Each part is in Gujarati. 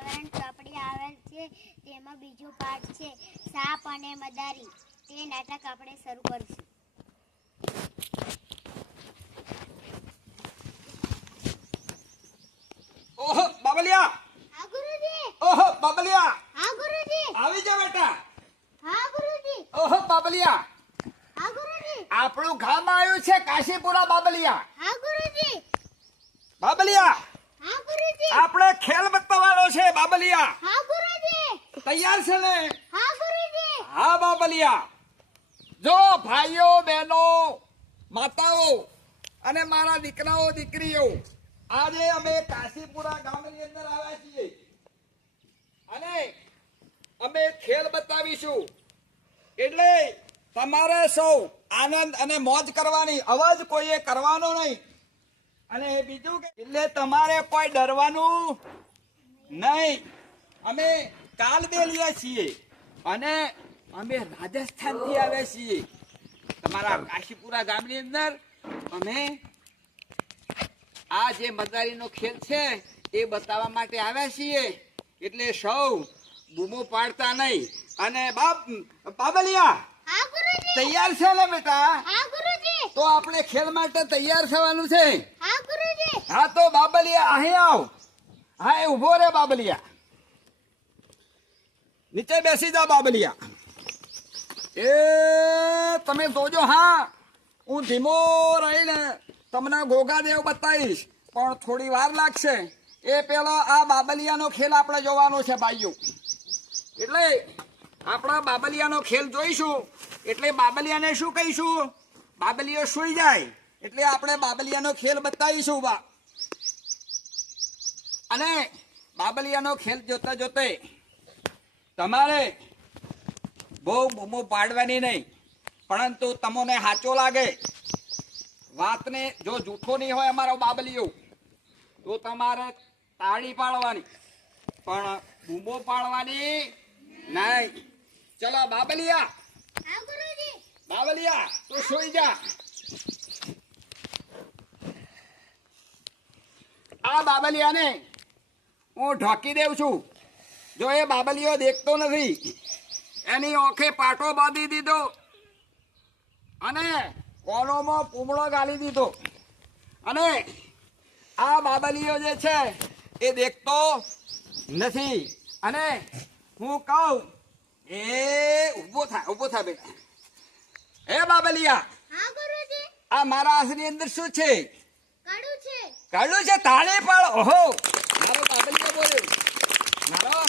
પર્યાવરણ ચોપડી આવેલ છે તેમાં બીજો પાઠ છે સાપ અને મદારી. તે નાટક આપણે શરૂ કરીશું. ઓહો બાબલિયા! હા ગુરુજી! ઓહો બાબલિયા! હા ગુરુજી! આવી જા બેટા! હા ગુરુજી! ઓહો બાબલિયા! હા ગુરુજી! આપણું ગામ આવ્યું છે કાશીપુરા બાબલિયા. હા ગુરુજી! બાબલિયા! આપણે ખેલ બતાવવાનો છે બાબલિયા. તૈયાર છે ને? હા બાબલિયા. જો ભાઈઓ બહેનો માતાઓ અને મારા દીકરાઓ દીકરીઓ આજે અમે કાશીપુરા ગામની અંદર આવ્યા છીએ. અને અમે ખેલ બતાવીશું. એટલે તમારે સૌ આનંદ અને મોજ કરવાની અવાજ કોઈએ કરવાનો નહીં. અને બીજું કે એટલે તમારે કોઈ ડરવાનું નહીં. અમે કાલબેલિયા છીએ અને અમે રાજસ્થાનથી આવ્યા છીએ. તમારા કાશીપુરા ગામની અંદર અમે આ જે મદારીનો ખેલ છે એ બતાવવા માટે આવ્યા છીએ. એટલે સૌ બૂમો પાડતા નહીં. અને બાપ પાબલિયા તૈયાર છે ને બેટા. તો આપણે ખેલ માટે તૈયાર થવાનું છે. હા તો બાબલિયા અહીં આવ. હા એ ઊભો રે બાબલિયા. નીચે બેસી જા બાબલિયા. એ તમે જોજો હા. હું ધીમો રહીને તમને ગોગાદેવ બતાવીશ પણ થોડી વાર લાગશે. એ પેલો આ બાબલિયાનો ખેલ આપણે જોવાનો છે ભાઈઓ. એટલે આપણા બાબલિયાનો ખેલ જોઈશું. એટલે બાબલિયાને શું કહીશું? બાબલિયો સુઈ જાય. એટલે આપણે બાબલિયાનો ખેલ બતાવીશું, બા. અને બાબલિયાનો ખેલ જોતા જોતે તમારે બહુ બૂમો પાડવાની નહીં, પરંતુ તમને સાચો લાગે. વાતને જો જૂઠો નહીં હોય અમારો બાબલિયો તો તમારે તાળી પાડવાની. પણ બૂમો પાડવાની નહીં. ચલો, બાબલિયા. હા તો સુઈ જા. આ બાબલિયાને હું ઢોકી દેવ છું. જો એ બાબલિયો દેખતો નથી, એની ઓખે પાટો બાંધી દીધો અને કોલોમાં પૂમળો ગાલી દીધો. અને આ બાબલિયો જે છે એ દેખતો નથી. અને હું કહું, એ ઊભો થાય ઊભો થાય બેટા. હે બાબલિયા? હા ગુરુજી. આ મારા હાથની અંદર શું છે? કાળું છે. તાળી પાડ ઓહો! મારો બાબલિયા બોલ્યો. મારો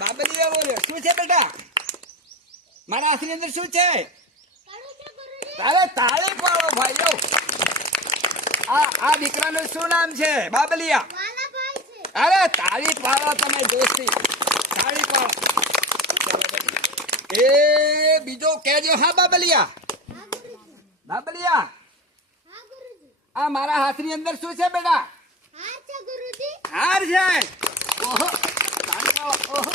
બાબલિયા બોલ્યો. શું છે બેટા? મારા હાથની અંદર શું છે? તારે તાળી પાડો ભાઈઓ. આ આ દીકરાનું શું નામ છે? બાબલિયા. અરે તાળી પાડો તમે દોસ્તી. તાળી પાડો. એ બીજો કેજો હા બાબલિયા. બાબલિયા આ મારા હાથની અંદર શું છે બેટા? હાર છે ઓહો. ઓહો.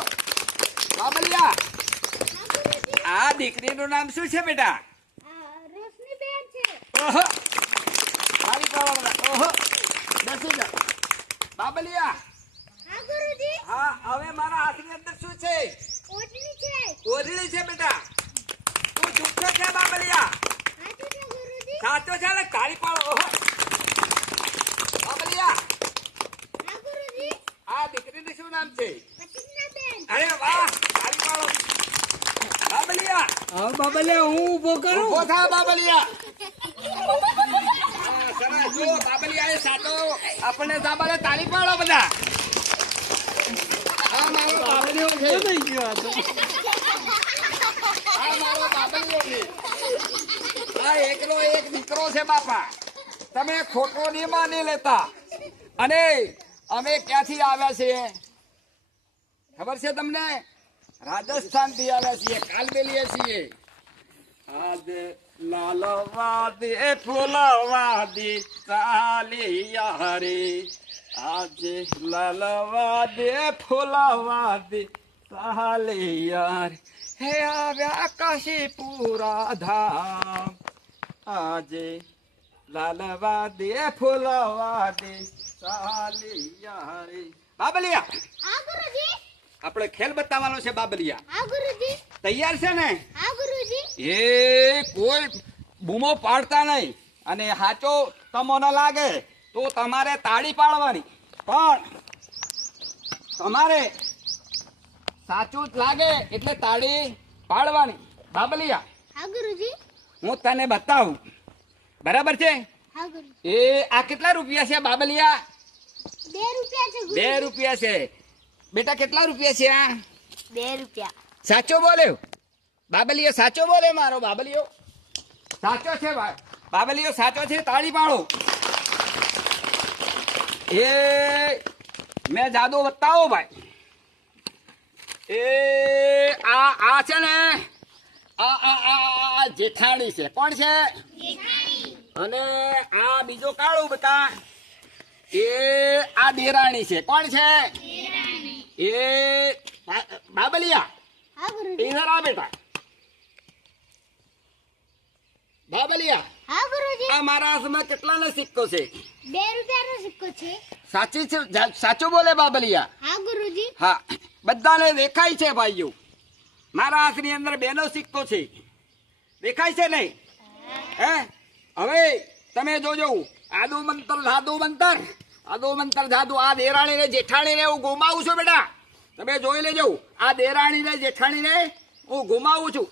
બાબલિયા આ દીકરીનું નામ શું છે બેટા? ઓહો. ઓહો. બેસી જા. બાબલિયા હા હવે મારા હાથની અંદર શું છે? ઓઢણી છે. ઓઢળી છે બેટા. તું ચૂપ છે બાબલિયા સાચો છે ને? કાળી પાડો. ઓહો. બાબલિયા આ દીકરીનું શું નામ છે? અરે વાહ તાળી પાડો. બાબલિયા હું ઊભો કરું? ઊભો થા બાબલિયા. હા, સરસ. જો બાબલિયા સાચો આપણને સાબાને તાળી પાડો બધા. આ મારો બાબલિયો છે. આ મારો બાબલિયો છે. આ એકનો એક દીકરો છે, બાપા. તમે ખોટો નહીં માની લેતા. અને અમે ક્યાંથી આવ્યા છીએ? ખબર છે તમને? રાજસ્થાનથી આવ્યા છીએ, કાલબેલીએ છીએ. આજે લાલવા દે ફૂલવા દે ચાલિયા રે આજે લાલવાદી ફૂલવાદી ફૂલવા દે ચાલિયા રે હે આવ્યા કાશીપુરા ધામ. આજે લાલવા દે ફૂલવા દે સાલિયા રે બાબલિયા! હા ગુરુજી. આપણે ખેલ બતાવવાનો છે બાબલિયા. હા ગુરુજી. તૈયાર છે ને? હા ગુરુજી. એ કોઈ બૂમો પાડતા નહીં અને સાચો તમોને લાગે તો તમારે તાળી પાડવાની. પણ તમારે સાચું જ લાગે એટલે તાળી પાડવાની. બાબલિયા! હા ગુરુજી. હું તને બતાવું. બરાબર છે? એ આ કેટલા રૂપિયા છે બાબલિયા? બે રૂપિયા છે બે રૂપિયા છે. બેટા કેટલા રૂપિયા છે આ? બે રૂપિયા. સાચો બોલ્યો બાબલિયો સાચો બોલે મારો બાબલીઓ સાચો છે બાબલિયો બાબલીઓ સાચો છે તાળી પાડો. એ મેં જાદુ બતાવો ભાઈ. એ આ આ છે ને જેઠાણી છે. કોણ છે? અને આ બીજો કાળું બતા એ આ દેરાણી છે. કોણ છે? એ બાબલિયા. ઇધર આ બેટા. બાબલિયા હા ગુરુજી. આ મારા હાથમાં કેટલાનો સિક્કો છે? બે રૂપિયાનો સિક્કો છે. સાચી છે? સાચું બોલે બાબલિયા. હા ગુરુજી. હા. બધાને દેખાય છે ભાઈઓ. મારા હાથની અંદર બેનો સિક્કો છે. દેખાય છે નહીં? હે? હવે તમે જોજો આદુ મંતર ધાદુ મંતર. આદુ મંતર જાદુ આ દેરાણી ને જેઠાણી ને હું ગુમાવું છું બેટા. તમે જોઈ લેજો આ દેરાણી ને જેઠાણી ને હું ગુમાવું છું.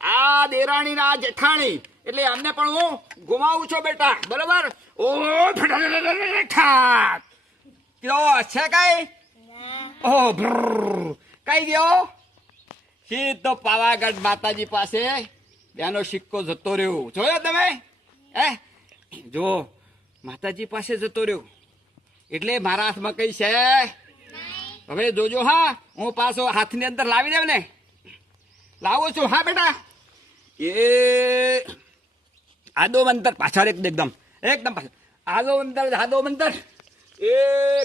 આ દેરાણી ને આ જેઠાણી એટલે અમને પણ હું ગુમાવું છું બેટા. બરોબર? ઓ ઠાક કયો છે કઈ? બ્રર. કઈ ગયો સીધો પાવાગઢ માતાજી પાસે ત્યાંનો સિક્કો જતો રહ્યો જોયો તમે એ જો માતાજી પાસે જતો રહ્યો એટલે મારા હાથમાં કઈ છે હવે જોજો હા હું પાછો હાથની અંદર લાવી દેવ ને લાવું છું હા બેટા એ આદો મંતર પાછળ એક એકદમ એકદમ પાછળ આદો મંતર આદો મંતર એ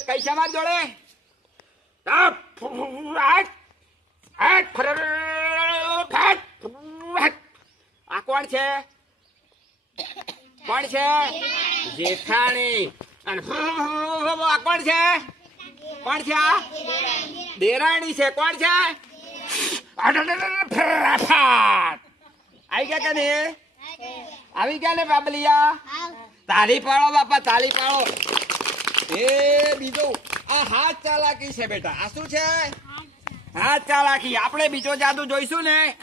કઈ છે માર જોડે આ ફુ- આટ, આટ, ફરર, ફાટ, ફાટ. આ કોણ છે? કોણ છે? જેઠાણી. અને આ કોણ છે? કોણ છે આ? દેરાણી છે. કોણ છે? આવી ગયા કે નહીં? આવી ગયા ને બાબલિયા? તાળી પાડો બાપા તાળી પાડો. એ, બીજો. આ હાથ ચાલાકી છે બેટા. આ શું છે? હાથ ચાલાકી. આપણે બીજો જાદુ જોઈશું ને.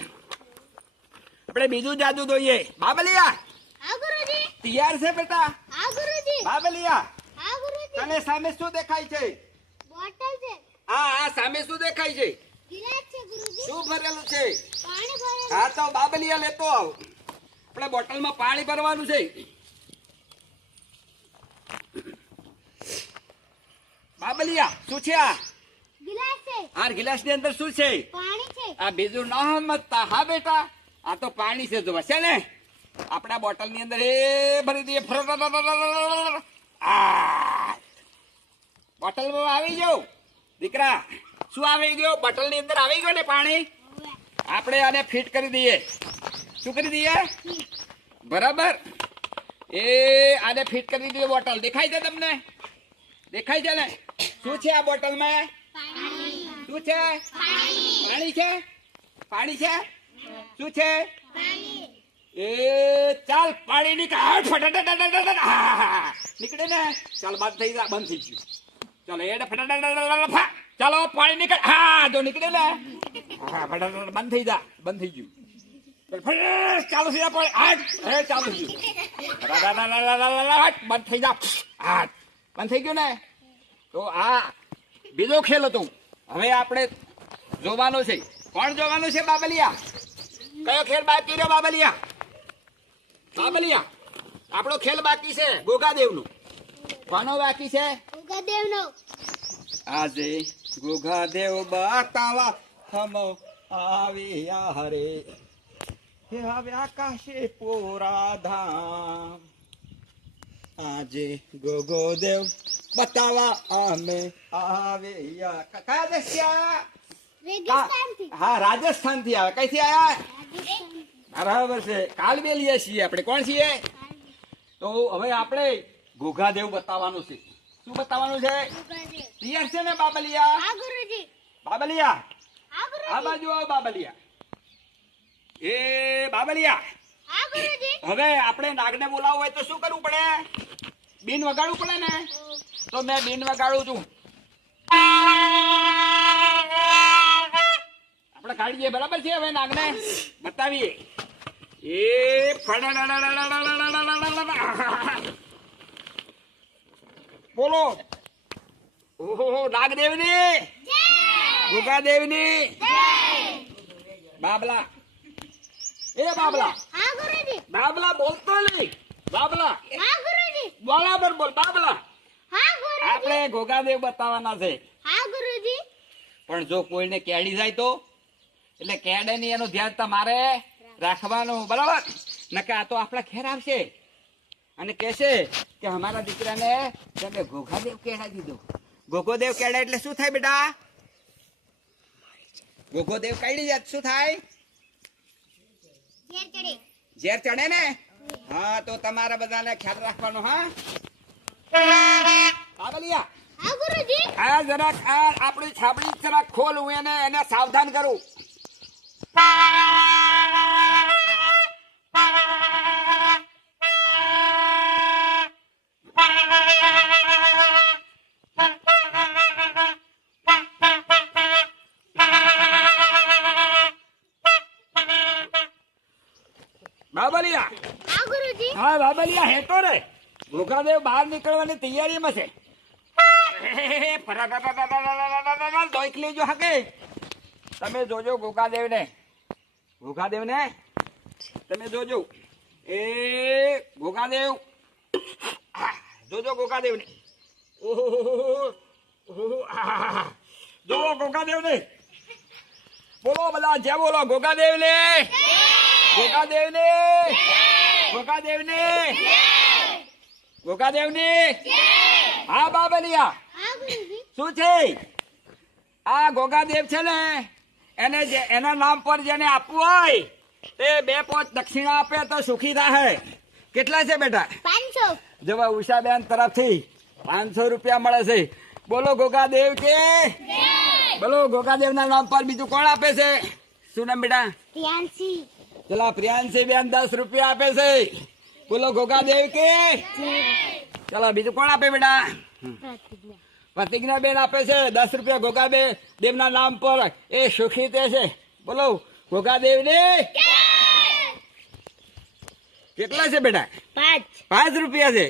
આપણે બીજું જાદુ જોઈએ. બાબલિયા હા ગુરુજી. તૈયાર છે બેટા? હા ગુરુજી. બાબલિયા હા ગુરુજી. તને સામે શું દેખાય છે? બોટલ છે. આ આ સામે શું દેખાય છે? ગિલાસ છે ગુરુજી. શું ભરેલું છે? પાણી ભરેલું હા તો બાબલિયા લેતો આવ. આપણે બોટલમાં પાણી ભરવાનું છે. બાબલિયા શું છે આ? ગિલાસ છે. આ ગિલાસની અંદર શું છે? પાણી છે. આ બીજું ન હમતા હા બેટા? આ તો પાણી છે જોવા. છે ને? આપણા બોટલની અંદર એ ભરી દઈએ. બોટલ આવી ગયો દીકરા શું આવી ગયો? બોટલની અંદર આવી ગયો ને પાણી? આપણે આને ફિટ કરી દઈએ. શું કરી દઈએ? બરાબર. એ આને ફિટ કરી દઈએ બોટલ. દેખાય છે તમને? દેખાય છે ને? શું છે આ બોટલમાં? શું છે? પાણી છે? પાણી છે? શું છે એ ચાલ પાણી નીકળ નીકળે ને ચાલ બંધ થઈ જા બંધ થઈ ગયું ચાલો એ ફટાટા ચાલો પાણી નીકળ હા જો નીકળે ને હા ફટાટા બંધ થઈ જા બંધ થઈ ગયું ચાલુ થઈ જા પાણી આઠ હે ચાલુ થયું હટ, બંધ થઈ જા આઠ બંધ થઈ ગયું ને તો આ બીજો ખેલ હતો હવે આપણે જોવાનો છે કોણ જોવાનું છે બાબલિયા કયો ખેલ બાકી રહ્યો બાબલિયા? બાબલિયા આપણો ખેલ બાકી છે ગોગાદેવનું. કોનો બાકી છે? ઉગાદેવનો આજે ગોગાદેવ બાતાવા હમો આવ્યા હરે. હે હવે આકાશે પોરા ધામ. આજે ગોગોદેવ બતાવા અમે આવ્યા. કયા આવ્યા હા રાજસ્થાનથી આવે. કઈથી આવ્યા બરાબર છે. કાલબેલીએ છીએ આપણે. કોણ છીએ? તો હવે આપણે ઘોઘાદેવ બતાવવાનું છે. શું બતાવવાનું છે? તૈયાર છે ને બાબલિયા? બાબલિયા? આ બાજુ આવો બાબલિયા. એ બાબલિયા. હવે આપણે નાગને બોલાવવું હોય તો શું કરવું પડે? બીન વગાડવું પડે ને? તો મેં બીન વગાડું છું. કાઢીએ, બરાબર છે? હવે નાગને બતાવીએ. એ બોલો ઓહો નાગદેવની ભૂકાદેવની બાબલા એ બાબલા બાબલા બોલતો નહીં બાબલા બરાબર બોલ બાબલા આપણે ઘોઘાદેવ બતાવવાના છે પણ જો કોઈને કેળી જાય તો એટલે કેડે ની એનું ધ્યાન તમારે રાખવાનું બરાબર? નકે આ તો આપણા ખેર આવશે. અને કહેશે કે અમારા દીકરાને તમે ઘોઘાદેવ કેળા દીધો. ઘોઘોદેવ કેળા એટલે શું થાય બેટા? ઘોઘોદેવ કઈ જાત શું થાય? ચડે. ઝેર ચડે ને? હા તો તમારા બધાને ખ્યાલ રાખવાનો હા? હા આ જરાક આ આપણી છાપડી જરાક ખોલ હું એને એને સાવધાન કરું. બાબલિયા હા ગુરુજી હા બાબલિયા હેતો રે બહાર નીકળવાની તૈયારીમાં છે તમે જોજો ગોગાદેવ ને ગોગાદેવ ને તમે જોજો. એ ઘોઘાદેવ જોજો ઘોઘાદેવ ને ઓહો જોવો ઘોઘાદેવ ને બોલો બધા જે બોલો ઘોઘાદેવ ને ઘોઘાદેવ ને ઘોઘાદેવ ને ઘોઘાદેવ ને હા બાબલિયા શું છે? આ ગોગાદેવ છે ને એને જે એના નામ પર જેને આપવું હોય તે બે પાંચ દક્ષિણા આપે તો સુખી થાય કેટલા છે બેટા? પાંચસો. જવા ઉષાબેન તરફથી પાંચસો રૂપિયા મળે છે. બોલો ગોગાદેવ કે? બોલો ગોગાદેવ ના નામ પર બીજું કોણ આપે છે? શું નામ બેટા? પ્રિયાંશી. ચલા પ્રિયાંશી બેન દસ રૂપિયા આપે છે. બોલો ગોગાદેવ કે? ચલો બીજું કોણ આપે બેટા? પ્રતિજ્ઞા બેન આપે છે દસ રૂપિયા ગોગાબે દેવના નામ પર. એ સુખી તે છે. બોલો ગોગાદેવ ને કેટલા છે બેટા? પાંચ. પાંચ રૂપિયા છે.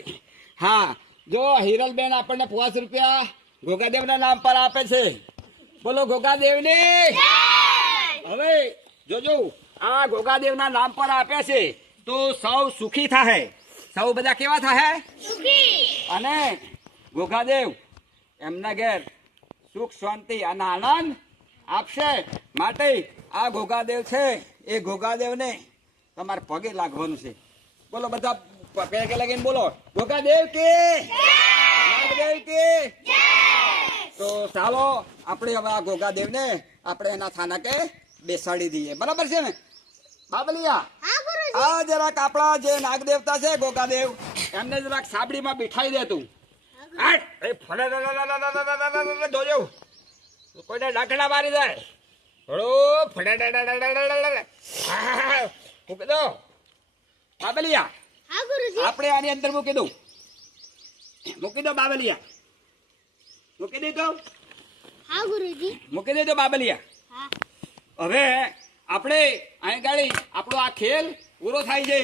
હા જો હિરલબેન આપણને પાંચ રૂપિયા ગોગાદેવના નામ પર આપે છે. બોલો ગોગાદેવ ને હવે જોજો આ ગોગાદેવના નામ પર આપે છે તો સૌ સુખી થાય સૌ બધા કેવા થાય અને ગોગાદેવ એમના ઘેર સુખ શાંતિ અને આનંદ આપશે. માટે આ ગોગાદેવ છે એ ગોગાદેવને તમારે પગે લાગવાનું છે. બોલો બધા પગે લાગીને બોલો. ગોગાદેવ કે? નાગદેવ કે? તો ચાલો આપણે હવે આ ગોગાદેવને આપણે એના થાનકે બેસાડી દઈએ. બરાબર છે ને? બાબલિયા આ જરાક આપણા જે નાગદેવતા છે ગોગાદેવ એમને જરાક સાબડીમાં બિઠાઈ દે કોઈને ડાકડા મારી જાય. હળો રે. હા, મૂકી દો બાબલિયા આપણે આની અંદર મૂકી દઉં. મૂકી દો બાબલિયા. મૂકી દીધો હા ગુરુજી. મૂકી દીધો બાબલિયા. હા. હવે આપણે અહીં ગાડી આપણો આ ખેલ પૂરો થાય છે.